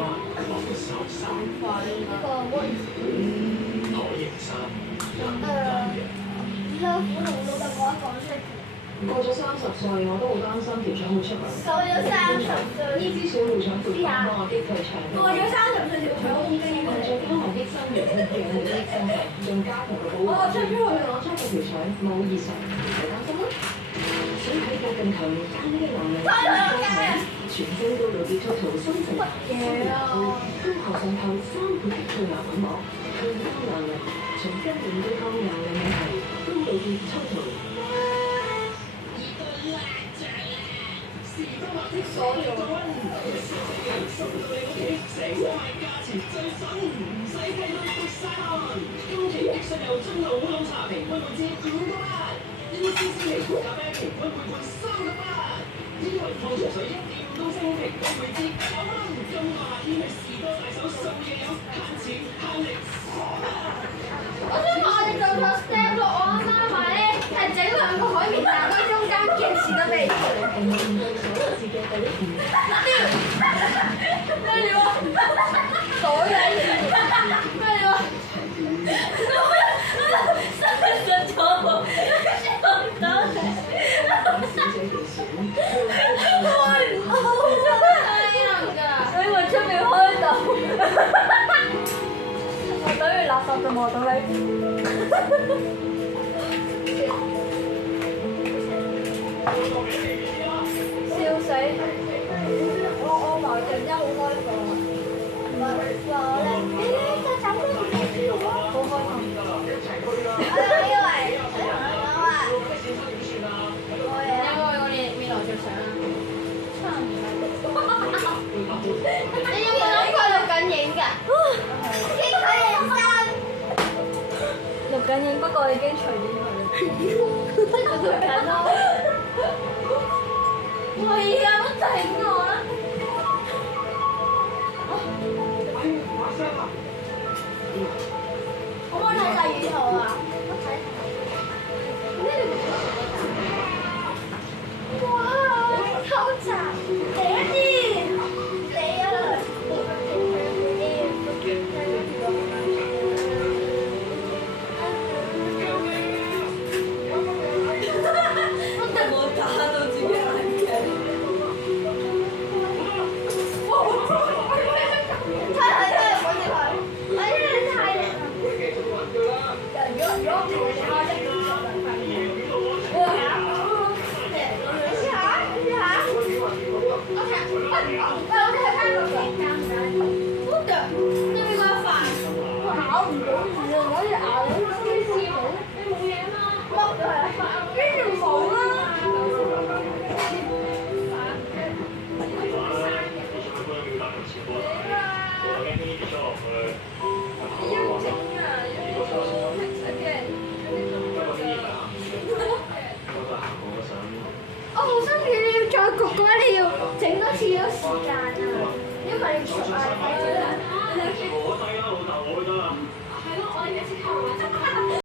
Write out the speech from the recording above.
呢個 what is 樂虎同老豆講出嚟。過咗30歲，我都好擔心條腸會出問題。過咗30歲，呢支小護腸闊幫我激佢腸。過咗30歲條腸好緊要嘅。再加埋益生元，仲有益生菌，仲加強個保護。我出咗去，我出咗條腸冇異常，唔使擔心啦。想睇郭敬強加呢啲能力，全身都有結束同新陳代謝嘅高效滲透3倍嘅退牙穩膜，抗膠能力，從根本對抗牙嘅問題，都到結束同。所有。送到你屋企，成個賣價錢最筍，唔使計到活晒汗。今期益生有真露烏龍茶，平均每支5個8；呢支鮮皮咖啡平均每罐3個8；呢瓶礦泉水1.5公升，平均每支9蚊。今個夏天去士多大手送嘢飲，慳錢慳力。我想話我哋做錯 step 咯，我啱啱話咧係整2個海綿蛋喺中間夾士多啤梨出嚟。咩料啊？所有嘢咩料啊？失咗我，笑唔到你。開唔到，真係人㗎。所以我出面開到。我等於垃圾就望到你。笑死！我埋陣間好開心啊！唔係話咧，就走都唔知喎，好開心！我以為我哋未來着相啊，差唔多。你有冇諗過錄緊影㗎？影佢影真。錄緊影，不過已經除咗佢啦。錄緊咯。係啊，乜整我啦？可唔可以睇晒魚圖啊？我睇。哇！好慘，第一啲，你啊！我哋冇打到自己眼鏡。太靚啦！我哋係，哎呀，太靚啦！如果我哋開一個2萬塊錢，哇！你試下，你試下。OK，我哋係翻個鏡頭。好嘅，你俾個飯，我咬唔到字啊！我要咬到黐線冇，你冇嘢嘛？冇係，跟住冇啦。我好心你要再焗嘅話，你要整多次有時間啊，因為你熟啊，你睇住啦。